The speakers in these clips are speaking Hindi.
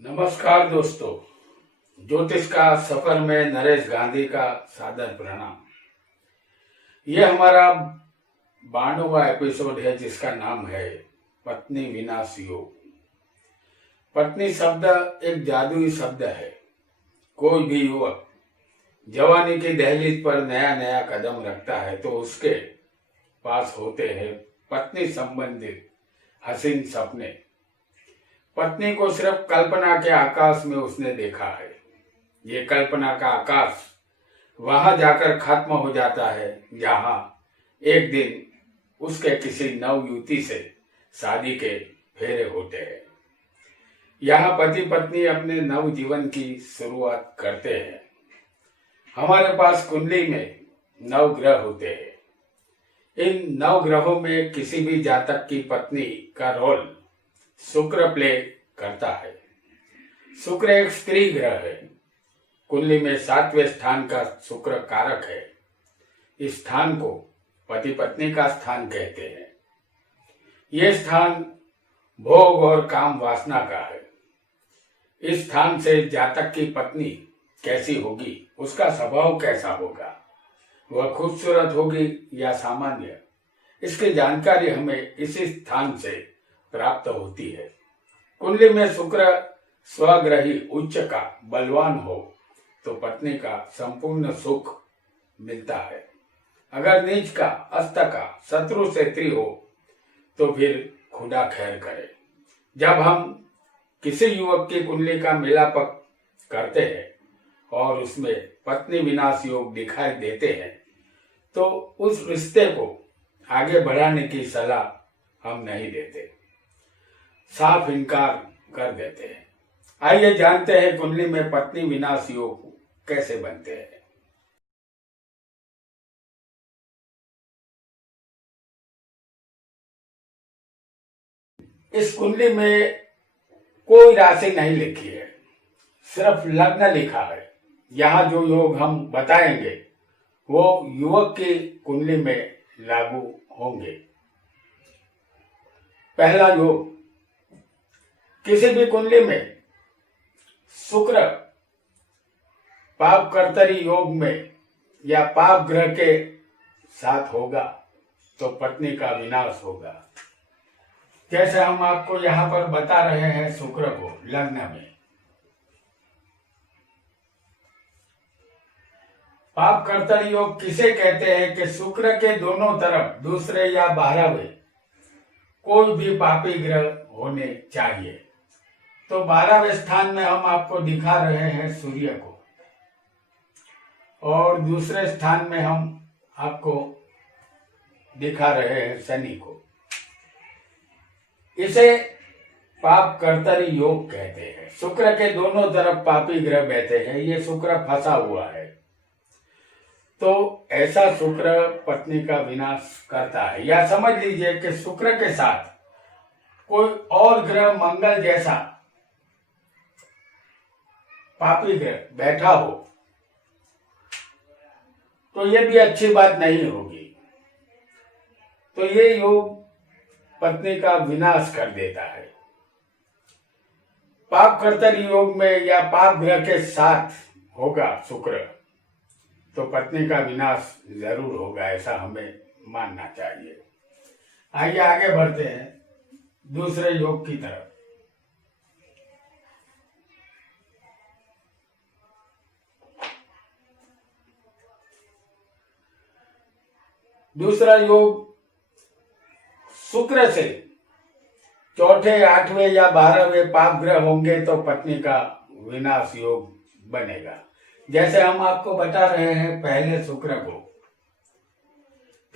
नमस्कार दोस्तों, ज्योतिष का सफर में नरेश गांधी का सादर प्रणाम। यह हमारा 92वां एपिसोड है जिसका नाम है पत्नी विनाश योग। पत्नी शब्द एक जादुई शब्द है। कोई भी युवक जवानी की दहलीज पर नया नया कदम रखता है तो उसके पास होते हैं पत्नी संबंधित हसीन सपने। पत्नी को सिर्फ कल्पना के आकाश में उसने देखा है। ये कल्पना का आकाश वहां जाकर खत्म हो जाता है जहां एक दिन उसके किसी नव युवती से शादी के फेरे होते हैं। यहाँ पति पत्नी अपने नव जीवन की शुरुआत करते हैं। हमारे पास कुंडली में 9 ग्रह होते हैं। इन 9 ग्रहों में किसी भी जातक की पत्नी का रोल शुक्र प्ले करता है। शुक्र एक स्त्री ग्रह है। कुंडली में 7वें स्थान का शुक्र कारक है। इस स्थान को पति पत्नी का स्थान कहते हैं। यह स्थान भोग और काम वासना का है। इस स्थान से जातक की पत्नी कैसी होगी, उसका स्वभाव कैसा होगा, वह खूबसूरत होगी या सामान्य, इसकी जानकारी हमें इसी स्थान से प्राप्त होती है। कुंडली में शुक्र स्वग्रही उच्च का बलवान हो तो पत्नी का संपूर्ण सुख मिलता है। अगर नीच का, अस्त का, शत्रु से त्री हो तो फिर खुदा खैर करे। जब हम किसी युवक की कुंडली का मिलापक करते हैं और उसमें पत्नी विनाश योग दिखाई देते हैं तो उस रिश्ते को आगे बढ़ाने की सलाह हम नहीं देते, साफ इनकार कर देते हैं। आइए जानते हैं कुंडली में पत्नी विनाश योग कैसे बनते हैं। इस कुंडली में कोई राशि नहीं लिखी है, सिर्फ लग्न लिखा है। यहाँ जो योग हम बताएंगे वो युवक की कुंडली में लागू होंगे। पहला योग, किसी भी कुंडली में शुक्र पाप कर्तरी योग में या पाप ग्रह के साथ होगा तो पत्नी का विनाश होगा। जैसे हम आपको यहाँ पर बता रहे हैं शुक्र को लग्न में। पाप कर्तरी योग किसे कहते हैं कि शुक्र के दोनों तरफ दूसरे या 12वें कोई भी पापी ग्रह होने चाहिए। तो 12वें स्थान में हम आपको दिखा रहे हैं सूर्य को और दूसरे स्थान में हम आपको दिखा रहे हैं शनि को। इसे पाप कर्तरी योग कहते हैं। शुक्र के दोनों तरफ पापी ग्रह बैठे हैं, ये शुक्र फंसा हुआ है तो ऐसा शुक्र पत्नी का विनाश करता है। या समझ लीजिए कि शुक्र के साथ कोई और ग्रह मंगल जैसा पापी ग्रह बैठा हो तो ये भी अच्छी बात नहीं होगी। तो ये योग पत्नी का विनाश कर देता है। पाप कर्तरी योग में या पाप ग्रह के साथ होगा शुक्र तो पत्नी का विनाश जरूर होगा, ऐसा हमें मानना चाहिए। आइए आगे बढ़ते हैं दूसरे योग की तरफ। दूसरा योग, शुक्र से 4ठे, 8वें या 12वें पाप ग्रह होंगे तो पत्नी का विनाश योग बनेगा। जैसे हम आपको बता रहे हैं पहले शुक्र को,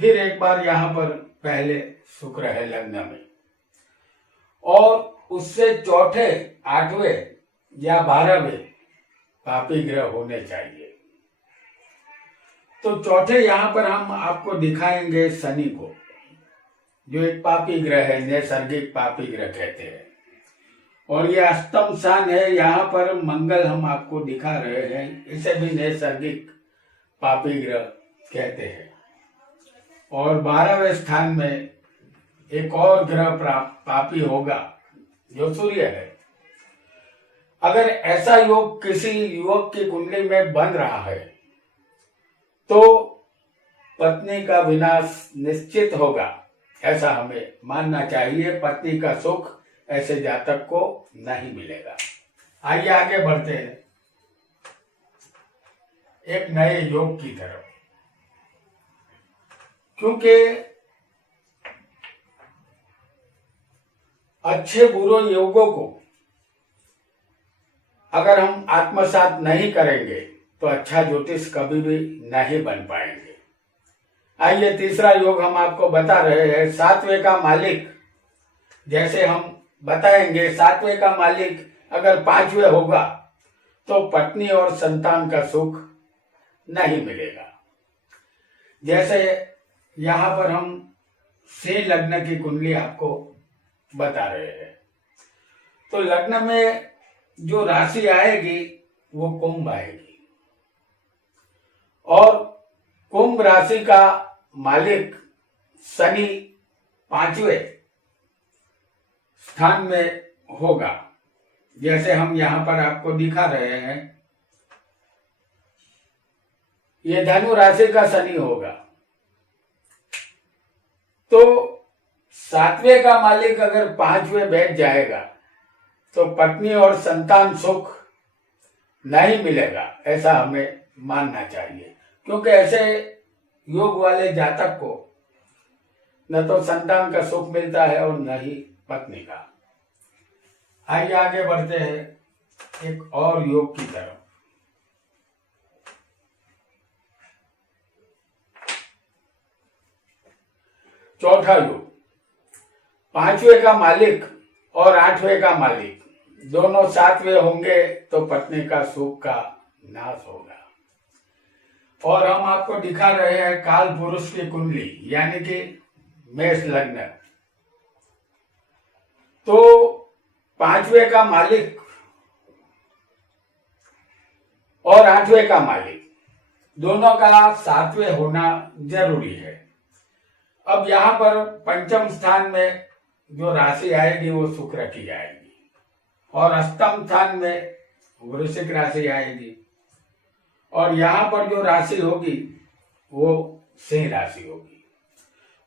फिर एक बार यहाँ पर पहले शुक्र है लग्न में और उससे 4ठे, 8वें या 12वें पापी ग्रह होने चाहिए। तो चौथे यहाँ पर हम आपको दिखाएंगे शनि को, जो एक पापी ग्रह है, नैसर्गिक पापी ग्रह कहते हैं। और ये अष्टम स्थान है, यहाँ पर मंगल हम आपको दिखा रहे हैं, इसे भी नैसर्गिक पापी ग्रह कहते हैं। और 12वें स्थान में एक और ग्रह पापी होगा जो सूर्य है। अगर ऐसा योग किसी युवक की कुंडली में बन रहा है तो पत्नी का विनाश निश्चित होगा, ऐसा हमें मानना चाहिए। पत्नी का सुख ऐसे जातक को नहीं मिलेगा। आइए आगे बढ़ते हैं एक नए योग की तरफ। क्योंकि अच्छे बुरे योगों को अगर हम आत्मसात नहीं करेंगे तो अच्छा ज्योतिष कभी भी नहीं बन पाएंगे। आइए तीसरा योग हम आपको बता रहे हैं, सातवें का मालिक। जैसे हम बताएंगे सातवें का मालिक अगर पांचवें होगा तो पत्नी और संतान का सुख नहीं मिलेगा। जैसे यहां पर हम सिंह लग्न की कुंडली आपको बता रहे हैं, तो लग्न में जो राशि आएगी वो कुंभ आएगी और कुंभ राशि का मालिक शनि पांचवें स्थान में होगा। जैसे हम यहां पर आपको दिखा रहे हैं, ये धनु राशि का शनि होगा। तो सातवें का मालिक अगर पांचवें बैठ जाएगा तो पत्नी और संतान सुख नहीं मिलेगा, ऐसा हमें मानना चाहिए। क्योंकि ऐसे योग वाले जातक को न तो संतान का सुख मिलता है और न ही पत्नी का। आइए आगे बढ़ते हैं एक और योग की तरफ। चौथा योग, पांचवें का मालिक और आठवें का मालिक दोनों सातवें होंगे तो पत्नी का सुख का नाश होगा। और हम आपको दिखा रहे हैं काल पुरुष की कुंडली, यानी कि मेष लग्न। तो पांचवें का मालिक और आठवें का मालिक दोनों का सातवें होना जरूरी है। अब यहां पर पंचम स्थान में जो राशि आएगी वो शुक्र की आएगी और अष्टम स्थान में वृश्चिक राशि आएगी और यहां पर जो राशि होगी वो सिंह राशि होगी।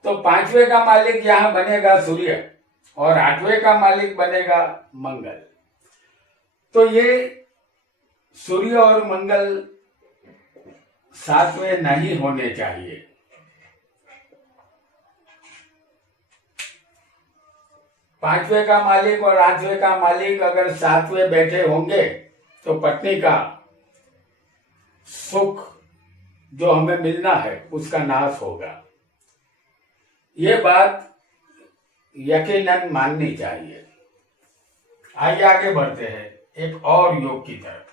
तो पांचवें का मालिक यहां बनेगा सूर्य और आठवें का मालिक बनेगा मंगल। तो ये सूर्य और मंगल सातवें नहीं होने चाहिए। पांचवें का मालिक और आठवें का मालिक अगर सातवें बैठे होंगे तो पत्नी का सुख जो हमें मिलना है उसका नाश होगा। ये बात यकीनन माननी चाहिए। आइए आगे बढ़ते हैं एक और योग की तरफ।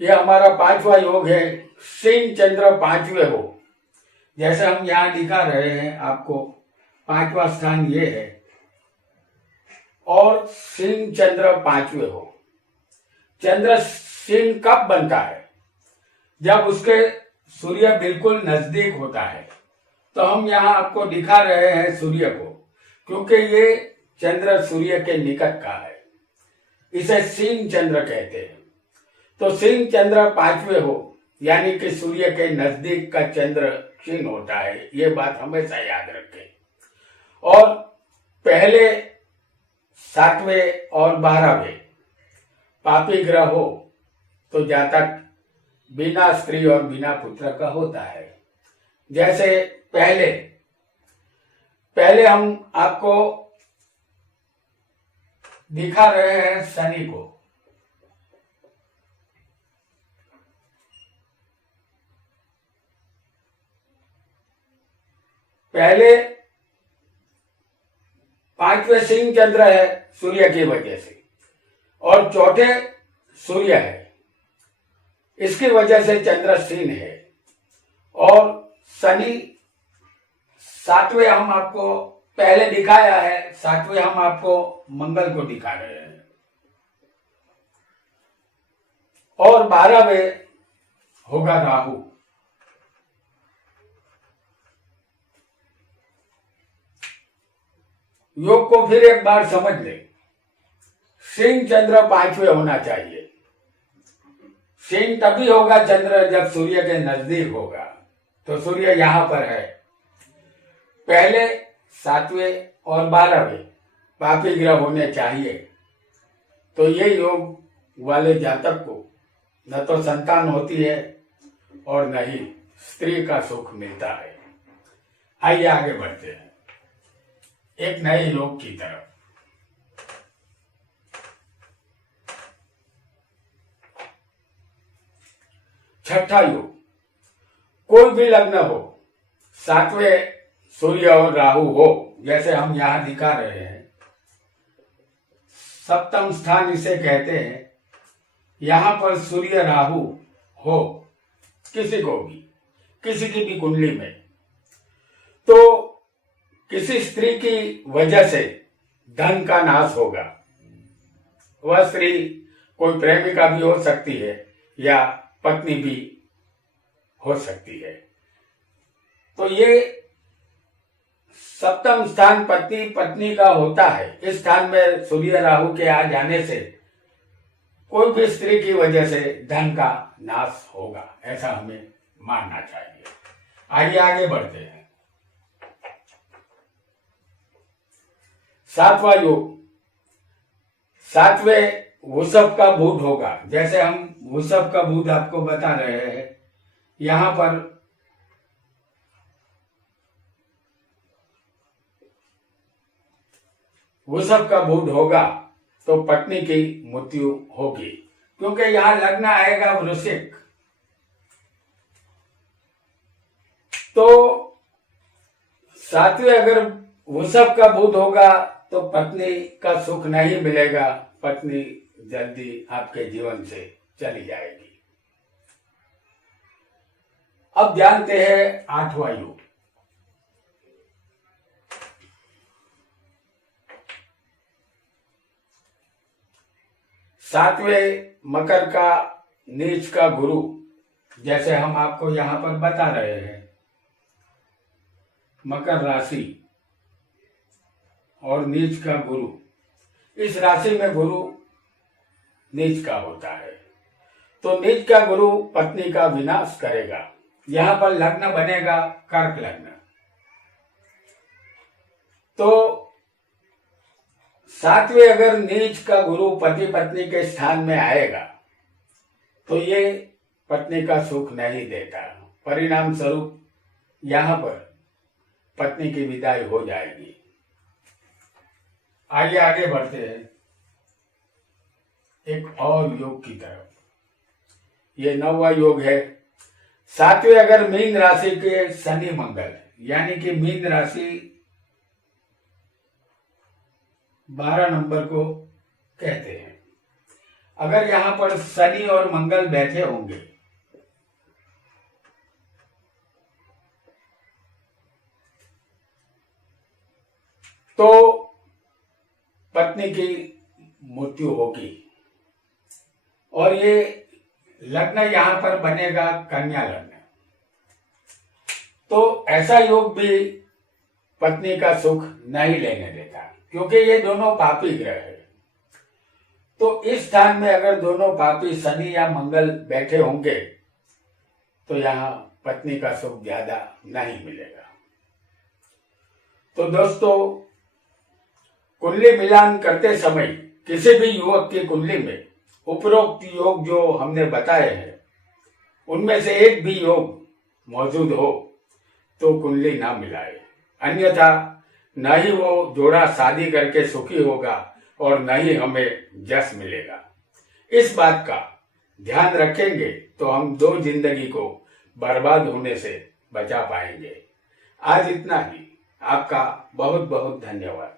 यह हमारा पांचवा योग है, सिंह चंद्र पांचवे हो। जैसे हम यहां दिखा रहे हैं आपको, पांचवा स्थान ये है और सिंह चंद्र पांचवे हो। चंद्र सिंह कब बनता है? जब उसके सूर्य बिल्कुल नजदीक होता है। तो हम यहां आपको दिखा रहे हैं सूर्य को, क्योंकि ये चंद्र सूर्य के निकट का है, इसे सिंह चंद्र कहते हैं। तो सिंह चंद्र पांचवे हो यानी कि सूर्य के नजदीक का चंद्र क्षीण होता है, ये बात हमेशा याद रखें। और पहले सातवें और 12वें पापी ग्रह हो तो जातक बिना स्त्री और बिना पुत्र का होता है। जैसे पहले हम आपको दिखा रहे हैं शनि को। पहले पांचवें सिंह चंद्र है सूर्य की वजह से और चौथे सूर्य है, इसकी वजह से चंद्र सिंह है। और शनि सातवें हम आपको पहले दिखाया है, सातवें हम आपको मंगल को दिखा रहे हैं और 12वें होगा राहु। योग को फिर एक बार समझ ले। सिंह चंद्र पांचवें होना चाहिए। सिंह तभी होगा चंद्र जब सूर्य के नजदीक होगा। तो सूर्य यहां पर है। पहले 7वें और 12वें पापी ग्रह होने चाहिए। तो ये योग वाले जातक को न तो संतान होती है और न ही स्त्री का सुख मिलता है। आइए आगे बढ़ते हैं एक नए योग की तरफ। छठा योग, कोई भी लग्न हो, 7वें सूर्य और राहु हो, जैसे हम यहां दिखा रहे हैं। सप्तम स्थान इसे कहते हैं। यहां पर सूर्य राहु हो किसी को भी, किसी की भी कुंडली में, तो किसी स्त्री की वजह से धन का नाश होगा। वह स्त्री कोई प्रेमिका भी हो सकती है या पत्नी भी हो सकती है। तो ये सप्तम स्थान पत्नी का होता है। इस स्थान में सूर्य राहु के आ जाने से कोई भी स्त्री की वजह से धन का नाश होगा, ऐसा हमें मानना चाहिए। आइए आगे बढ़ते हैं। 7वां योग, 7वें वृषभ का बुध होगा। जैसे हम वृषभ का बुध आपको बता रहे हैं। यहां पर वृषभ का बुध होगा तो पत्नी की मृत्यु होगी, क्योंकि यहां लग्न आएगा वृश्चिक। तो 7वें अगर वृषभ का बुध होगा तो पत्नी का सुख नहीं मिलेगा। पत्नी जल्दी आपके जीवन से चली जाएगी। अब जानते हैं 8वां योग। 7वें मकर का नीच का गुरु, जैसे हम आपको यहां पर बता रहे हैं। मकर राशि और नीच का गुरु, इस राशि में गुरु नीच का होता है। तो नीच का गुरु पत्नी का विनाश करेगा। यहां पर लग्न बनेगा कर्क लग्न। तो 7वें अगर नीच का गुरु पति पत्नी के स्थान में आएगा तो ये पत्नी का सुख नहीं देता। परिणाम स्वरूप यहां पर पत्नी की विदाई हो जाएगी। आइए आगे बढ़ते हैं एक और योग की तरफ। ये 9वां योग है। 7वें अगर मीन राशि के शनि मंगल, यानी कि मीन राशि 12 नंबर को कहते हैं। अगर यहां पर शनि और मंगल बैठे होंगे तो पत्नी की मृत्यु होगी। और ये लग्न यहां पर बनेगा कन्या लग्न। तो ऐसा योग भी पत्नी का सुख नहीं लेने देता, क्योंकि ये दोनों पापी ग्रह है। तो इस स्थान में अगर दोनों पापी शनि या मंगल बैठे होंगे तो यहां पत्नी का सुख ज्यादा नहीं मिलेगा। तो दोस्तों, कुंडली मिलान करते समय किसी भी युवक की कुंडली में उपरोक्त योग जो हमने बताए हैं उनमें से एक भी योग मौजूद हो तो कुंडली ना मिलाए, अन्यथा न ही वो जोड़ा शादी करके सुखी होगा और न ही हमें जस मिलेगा। इस बात का ध्यान रखेंगे तो हम दो जिंदगी को बर्बाद होने से बचा पाएंगे। आज इतना ही। आपका बहुत बहुत धन्यवाद।